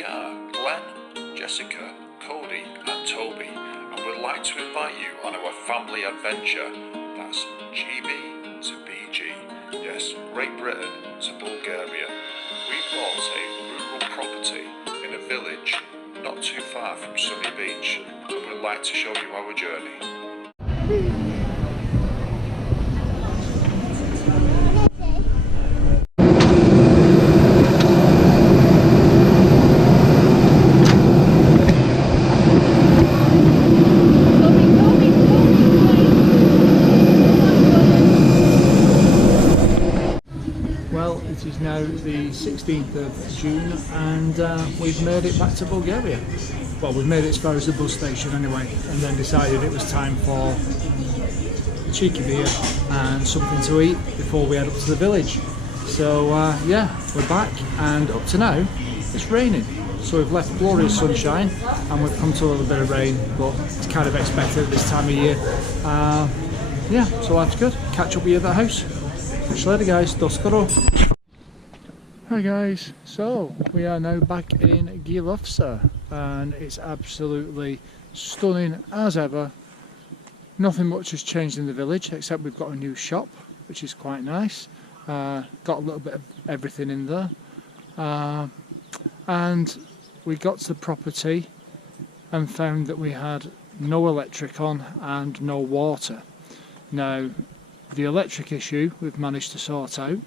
We are Glenn, Jessica, Cody and Toby, and we'd like to invite you on our family adventure. That's GB to BG. Yes, Great Britain to Bulgaria. We bought a rural property in a village not too far from Sunny Beach, and we'd like to show you our journey. It is now the 16th of June and we've made it back to Bulgaria. Well, we've made it as far as the bus station anyway, and then decided it was time for a cheeky beer and something to eat before we head up to the village. So yeah, we're back, and up to now it's raining. So we've left glorious sunshine and we've come to a little bit of rain, but it's kind of expected at this time of year. Yeah, so life's good. Catch up with you at the house. Catch you later guys, do skoro. Hi guys, so we are now back in Gilovsa and it's absolutely stunning as ever. Nothing much has changed in the village except we've got a new shop, which is quite nice. Got a little bit of everything in there. And we got to the property and found that we had no electric on and no water. Now, the electric issue we've managed to sort out.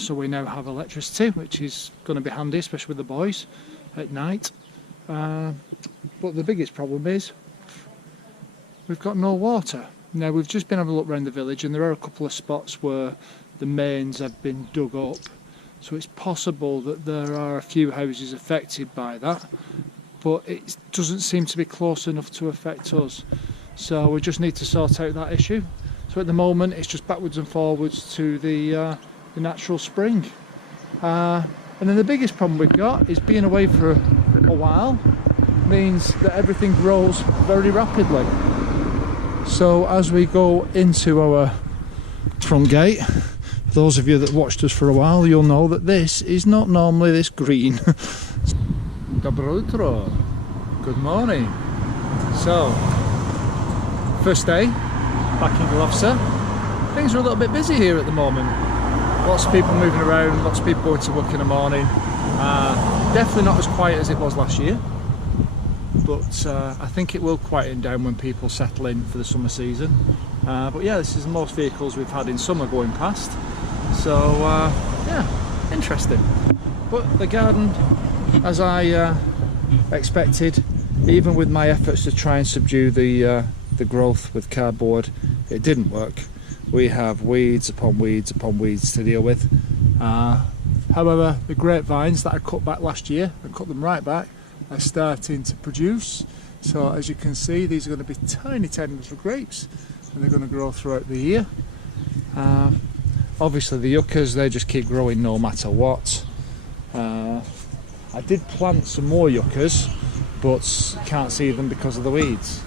So we now have electricity, which is going to be handy, especially with the boys at night. But the biggest problem is we've got no water. Now, we've just been having a look around the village and there are a couple of spots where the mains have been dug up. So it's possible that there are a few houses affected by that, but it doesn't seem to be close enough to affect us. So we just need to sort out that issue. So at the moment it's just backwards and forwards to the natural spring. And then the biggest problem we've got is being away for a while means that everything grows very rapidly. So as we go into our front gate, for those of you that watched us for a while, you'll know that this is not normally this green. Dobro jutro. Good morning. So, first day back in Gilovsa. Things are a little bit busy here at the moment. Lots of people moving around, lots of people going to work in the morning. Definitely not as quiet as it was last year, but I think it will quieten down when people settle in for the summer season. But yeah, this is the most vehicles we've had in summer going past, so yeah, interesting. But the garden, as I expected, even with my efforts to try and subdue the growth with cardboard, it didn't work. We have weeds upon weeds upon weeds to deal with. However, the grapevines that I cut back last year, I cut them right back, are starting to produce. So as you can see, these are going to be tiny little grapes, and they're going to grow throughout the year. Obviously the yuccas, they just keep growing no matter what. I did plant some more yuccas, but can't see them because of the weeds.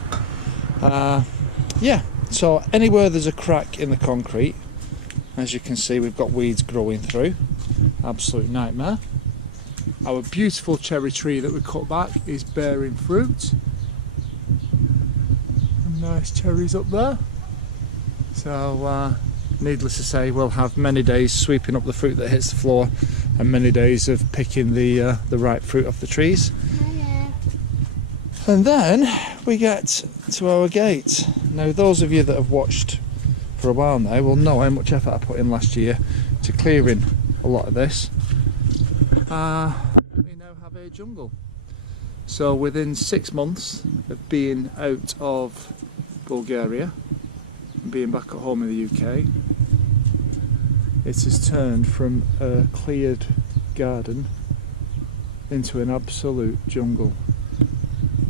Yeah, so anywhere there's a crack in the concrete, as you can see, we've got weeds growing through. Absolute nightmare. Our beautiful cherry tree that we cut back is bearing fruit. Some nice cherries up there. So needless to say, we'll have many days sweeping up the fruit that hits the floor and many days of picking the ripe fruit off the trees. And then we get to our gate. Now, those of you that have watched for a while now will know how much effort I put in last year to clearing a lot of this. We now have a jungle. So within 6 months of being out of Bulgaria and being back at home in the UK, it has turned from a cleared garden into an absolute jungle.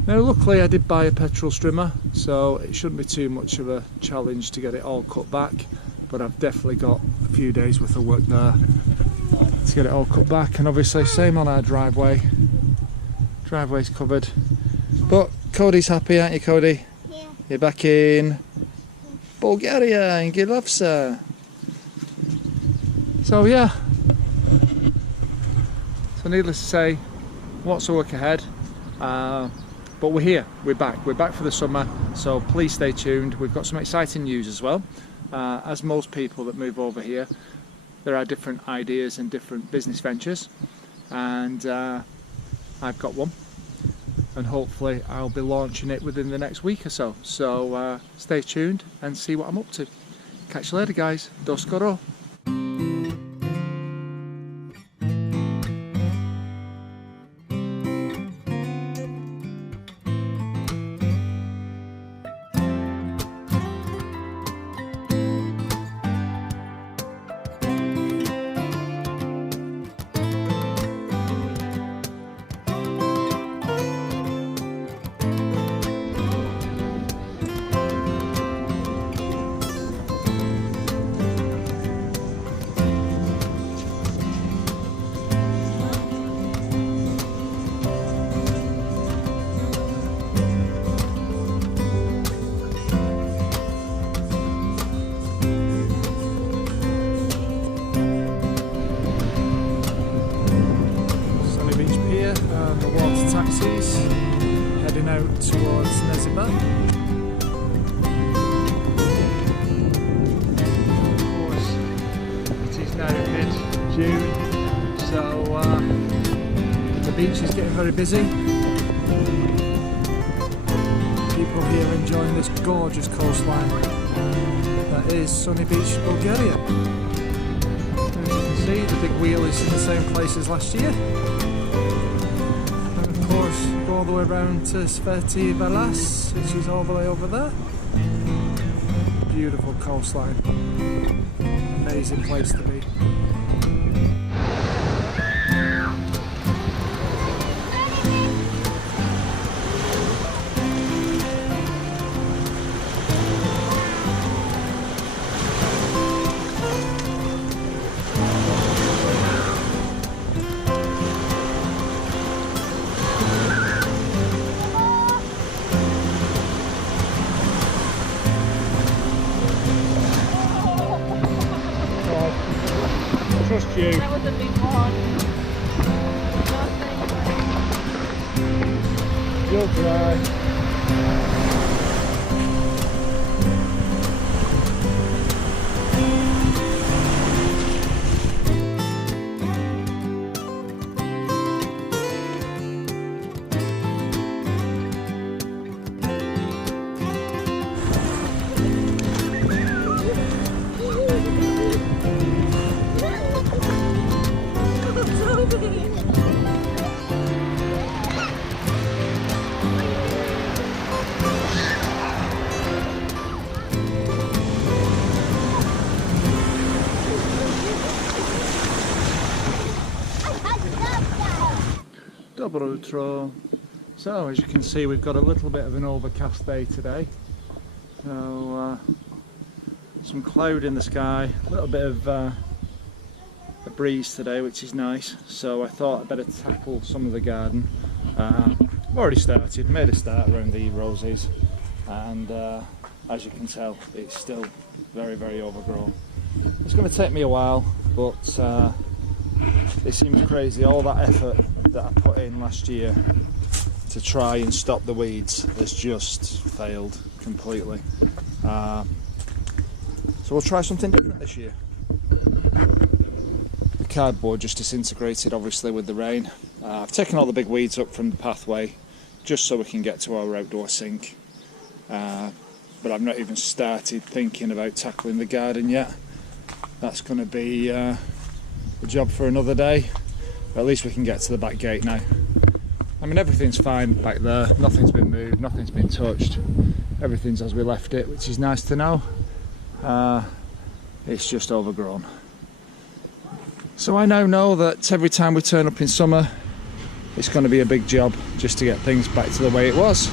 Now luckily I did buy a petrol strimmer, so it shouldn't be too much of a challenge to get it all cut back, but I've definitely got a few days worth of work there to get it all cut back. And obviously same on our driveway. Driveway's covered. But Cody's happy, aren't you, Cody? Yeah. You're back in Bulgaria, in Gilovsa. So yeah. So needless to say, lots of work ahead, but we're here, we're back for the summer, so please stay tuned. We've got some exciting news as well. As most people that move over here, there are different ideas and different business ventures, and I've got one, and hopefully I'll be launching it within the next week or so. So stay tuned and see what I'm up to. Catch you later, guys. Do skoro. Heading out towards Nezibel. Of course, it is now mid-June, so the beach is getting very busy. People here enjoying this gorgeous coastline that is sunny beach, Bulgaria. As you can see, the big wheel is in the same place as last year. Go all the way around to Sveti Velas, which is all the way over there. Beautiful coastline. Amazing place to be. Trust you. That was a big one. You'll dry. Dobro jutro. So as you can see, we've got a little bit of an overcast day today. So some cloud in the sky, a little bit of a breeze today, which is nice. So I thought I'd better tackle some of the garden. I've already started, made a start around the roses, and as you can tell, it's still very, very overgrown. It's going to take me a while, but it seems crazy. All that effort that I put in last year to try and stop the weeds has just failed completely. So we'll try something different this year. The cardboard just disintegrated, obviously, with the rain. I've taken all the big weeds up from the pathway just so we can get to our outdoor sink. But I've not even started thinking about tackling the garden yet. That's going to be a job for another day. But at least we can get to the back gate now. I mean, everything's fine back there. Nothing's been moved, nothing's been touched. Everything's as we left it, which is nice to know. It's just overgrown. So I now know that every time we turn up in summer, it's going to be a big job just to get things back to the way it was.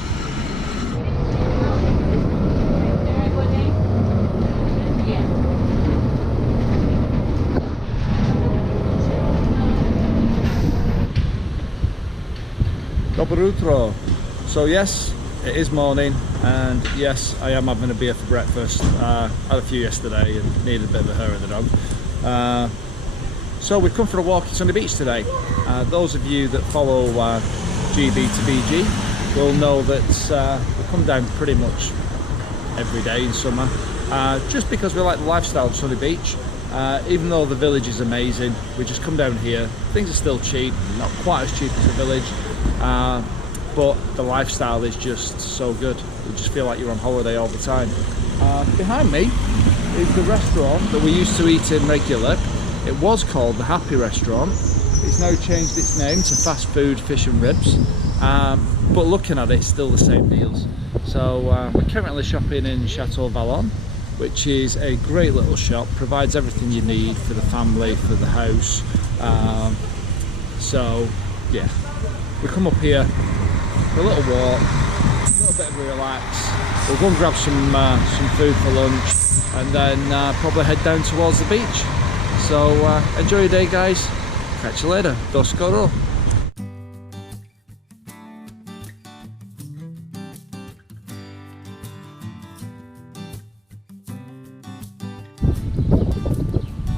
Dobro jutro. So yes, it is morning, and yes, I am having a beer for breakfast. I had a few yesterday and needed a bit of a hair of the dog. So we've come for a walk at Sunny Beach today. Those of you that follow GB to BG will know that we come down pretty much every day in summer, just because we like the lifestyle of Sunny Beach. Even though the village is amazing, we just come down here. Things are still cheap, not quite as cheap as the village, but the lifestyle is just so good. You just feel like you're on holiday all the time. Behind me is the restaurant that we used to eat in regular. It was called the Happy Restaurant. It's now changed its name to Fast Food Fish and Ribs, but looking at it, it's still the same deals. So we're currently shopping in Chateau Vallon, which is a great little shop, provides everything you need for the family, for the house. So yeah, we come up here for a little walk, a little bit of a relax. We'll go and grab some food for lunch, and then probably head down towards the beach. So enjoy your day, guys. Catch you later. Do skoro.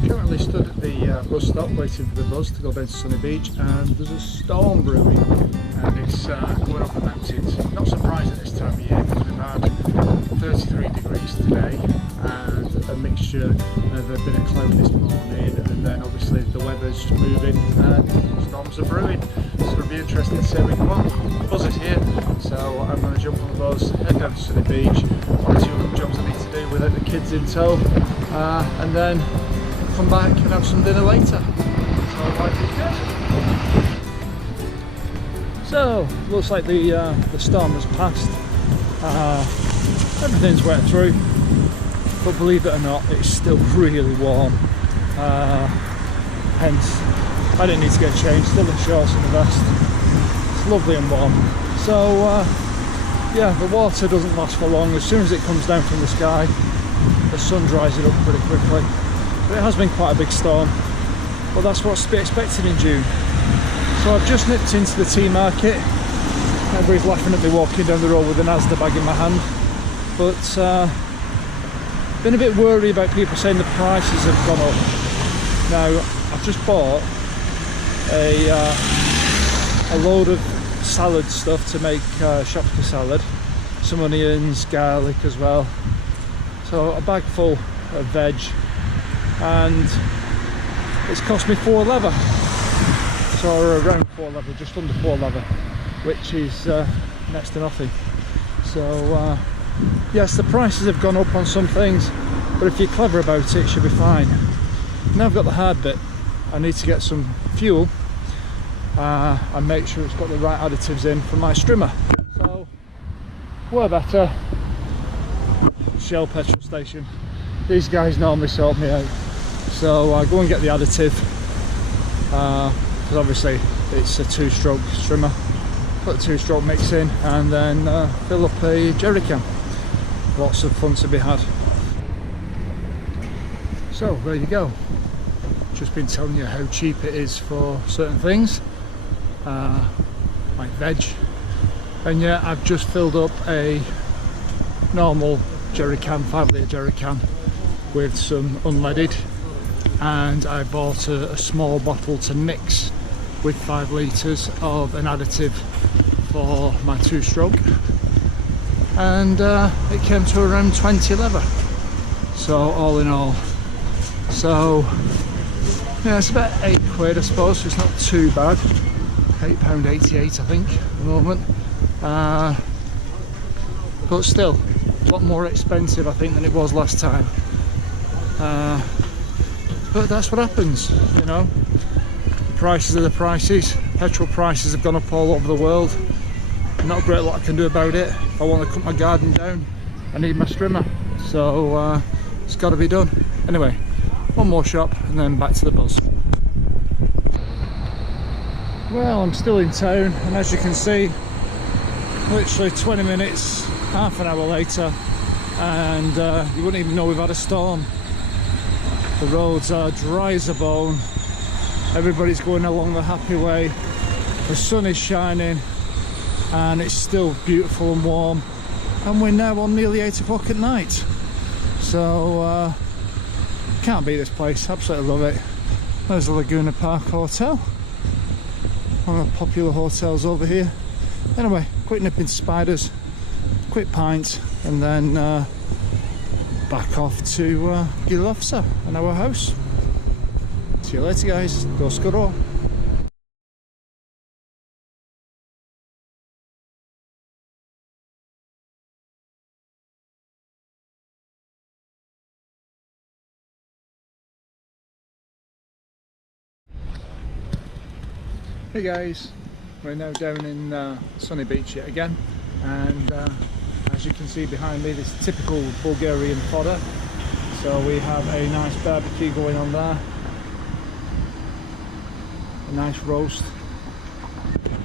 Currently stood at the bus stop waiting for the bus to go down to Sunny Beach, and there's a storm brewing, and it's going up the mountains. Not surprised at this time of year, because we've had 33 degrees today and a mixture of a bit of cloud this morning, and then obviously the weather's moving and storms are brewing. So it'll be interesting to see how we come on. The bus is here, so I'm going to jump on the bus, head down to Sunny Beach. One or two little jobs I need to do without the kids in tow, and then come back and have some dinner later. So life is good. So looks like the storm has passed. Everything's wet through, but believe it or not, it's still really warm. Hence, I didn't need to get changed. Still in shorts and a vest. It's lovely and warm. So yeah, the water doesn't last for long. As soon as it comes down from the sky, the sun dries it up pretty quickly. But it has been quite a big storm, but that's what's to be expected in June. So I've just nipped into the tea market. Everybody's laughing at me walking down the road with an Asda bag in my hand, but been a bit worried about people saying the prices have gone up. Now I've just bought a load of salad stuff to make shopka salad, some onions, garlic as well. So a bag full of veg, and it's cost me £4.11, so around £4.11, just under £4.11, which is next to nothing. So yes, the prices have gone up on some things, but if you're clever about it, it should be fine. Now I've got the hard bit. I need to get some fuel and make sure it's got the right additives in for my strimmer. So we're better. Shell petrol station. These guys normally sort me out, so I go and get the additive, because obviously it's a two-stroke strimmer. Put the two-stroke mix in, and then fill up a jerry can. Lots of fun to be had. So there you go. Just been telling you how cheap it is for certain things, like veg, and yeah, I've just filled up a normal jerry can, 5 litre jerry can, with some unleaded, and I bought a small bottle to mix with 5 litres of an additive for my two-stroke, and it came to around 20 leather. So all in all, so yeah, it's about £8 I suppose, so it's not too bad. £8.88 I think at the moment, but still a lot more expensive I think than it was last time. But that's what happens, you know. The prices are the prices. Petrol prices have gone up all over the world. Not a great lot I can do about it. If I want to cut my garden down, I need my strimmer, so it's got to be done. Anyway, one more shop and then back to the bus. Well, I'm still in town, and as you can see, literally 20 minutes, half an hour later, and you wouldn't even know we've had a storm. The roads are dry as a bone. Everybody's going along the happy way. The sun is shining, and it's still beautiful and warm. And we're now on nearly 8 o'clock at night. So can't beat this place. Absolutely love it. There's the Laguna Park Hotel, one of the popular hotels over here. Anyway, quick nip into Spiders, quick pint, and then back off to Gilofsa and our house. See you later, guys. Go Scudor. Hey guys, we're now down in sunny beach yet again, and as you can see behind me, this typical Bulgarian fodder. So we have a nice barbecue going on there, a nice roast,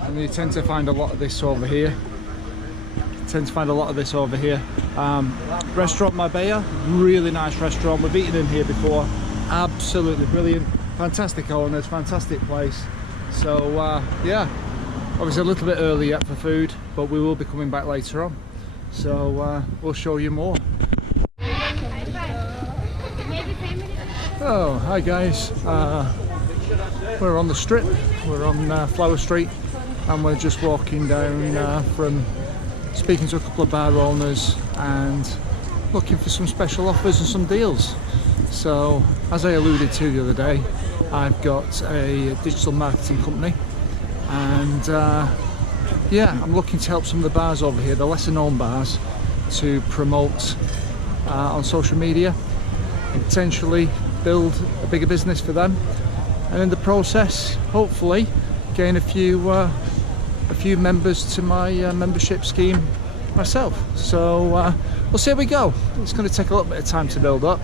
and you tend to find a lot of this over here. Restaurant Marbella, really nice restaurant. We've eaten in here before, absolutely brilliant, fantastic owners, fantastic place. So yeah, obviously a little bit early yet for food, but we will be coming back later on, so we'll show you more. Oh, hi guys, we're on the strip, we're on Flower Street, and we're just walking down from speaking to a couple of bar owners and looking for some special offers and some deals. So as I alluded to the other day, I've got a digital marketing company, and yeah, I'm looking to help some of the bars over here, the lesser known bars, to promote on social media and potentially build a bigger business for them, and in the process hopefully gain a few members to my membership scheme myself. So we'll see how we go. It's going to take a little bit of time to build up,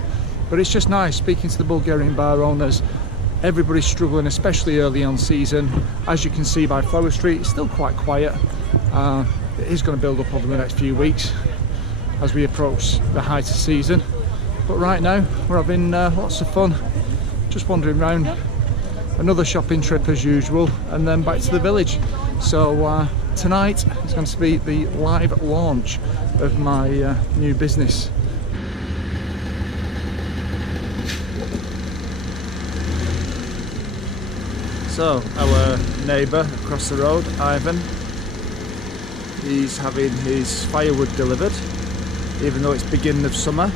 but it's just nice speaking to the Bulgarian bar owners. Everybody's struggling, especially early on season. As you can see by Flower Street, it's still quite quiet. It is going to build up over the next few weeks as we approach the height of season. But right now, we're having lots of fun, just wandering around. Another shopping trip as usual, and then back to the village. So tonight is going to be the live launch of my new business. So our neighbour across the road, Ivan, he's having his firewood delivered, even though it's beginning of summer,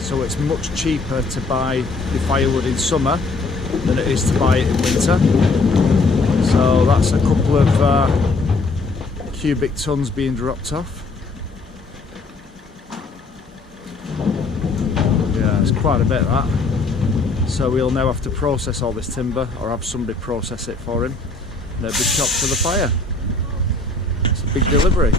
so it's much cheaper to buy your firewood in summer than it is to buy it in winter. So that's a couple of cubic tons being dropped off. Yeah, it's quite a bit of that. So we'll now have to process all this timber, or have somebody process it for him, and it'll be chopped for the fire. It's a big delivery.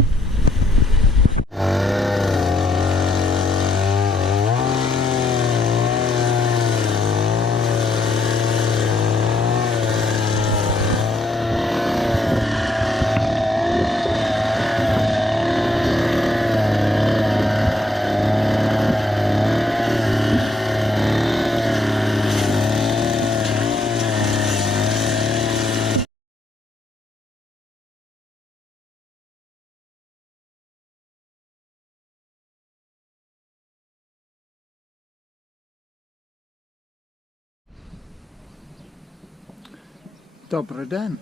Dobry den.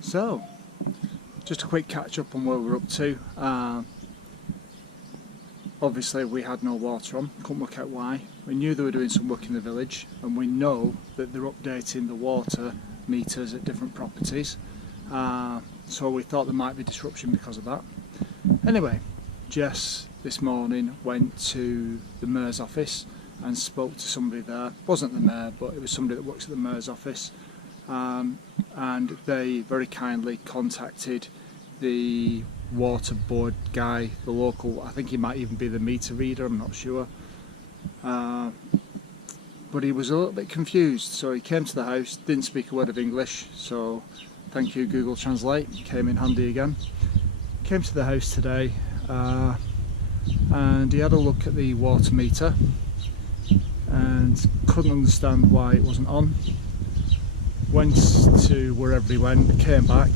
So, just a quick catch up on where we're up to. Obviously we had no water on, couldn't work out why. We knew they were doing some work in the village, and we know that they're updating the water meters at different properties. So we thought there might be disruption because of that. Anyway, Jess this morning went to the mayor's office and spoke to somebody there. It wasn't the mayor, but it was somebody that works at the mayor's office. And they very kindly contacted the water board guy, the local, I think he might even be the meter reader, I'm not sure. But he was a little bit confused, so he came to the house, didn't speak a word of English, so thank you Google Translate, came in handy again. Came to the house today, and he had a look at the water meter and couldn't understand why it wasn't on. Went to wherever he went, came back,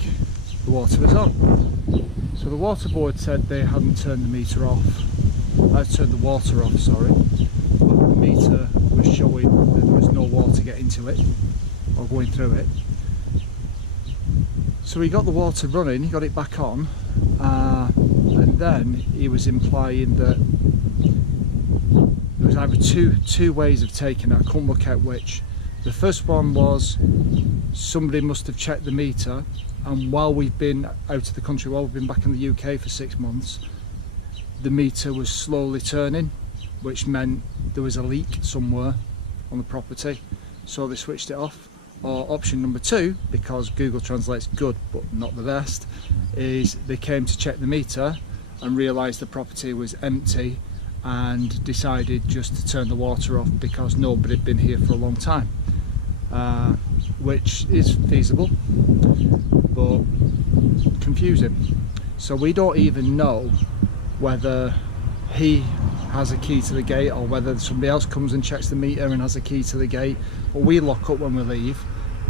the water was on. So the water board said they hadn't turned the meter off. Turned the water off, sorry. But the meter was showing that there was no water getting to it. or going through it. So he got the water running, he got it back on, and then he was implying that there was either two ways of taking it. I couldn't work out which. The first one was somebody must have checked the meter, and while we've been out of the country, while we've been back in the UK for 6 months, the meter was slowly turning, which meant there was a leak somewhere on the property, so they switched it off. Or option number two, because Google translates good but not the best, is they came to check the meter and realised the property was empty and decided just to turn the water off because nobody had been here for a long time, which is feasible but confusing. So we don't even know whether he has a key to the gate or whether somebody else comes and checks the meter and has a key to the gate, or we lock up when we leave.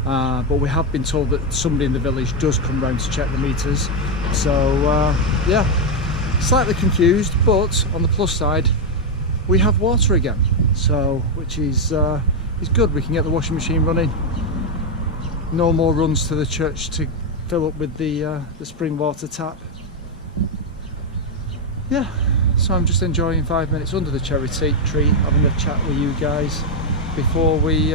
But we have been told that somebody in the village does come round to check the meters. So yeah, slightly confused, but on the plus side, we have water again, so which is good. We can get the washing machine running. No more runs to the church to fill up with the spring water tap. Yeah, so I'm just enjoying 5 minutes under the cherry tree, having a chat with you guys before we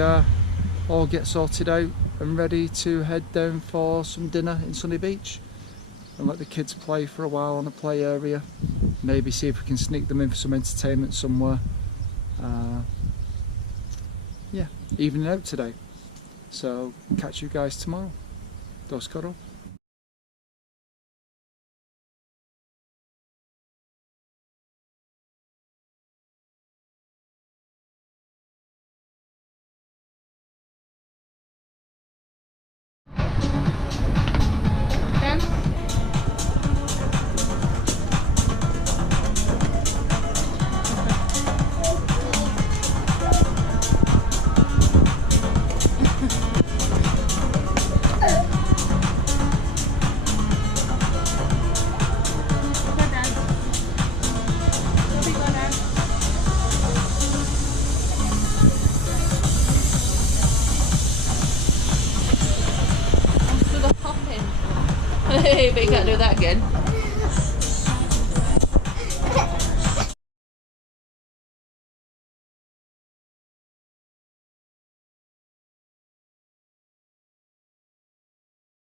all get sorted out and ready to head down for some dinner in Sunny Beach and let the kids play for a while on a play area. Maybe see if we can sneak them in for some entertainment somewhere. Yeah, evening out today. So catch you guys tomorrow. Do skoro. But you can't do that again.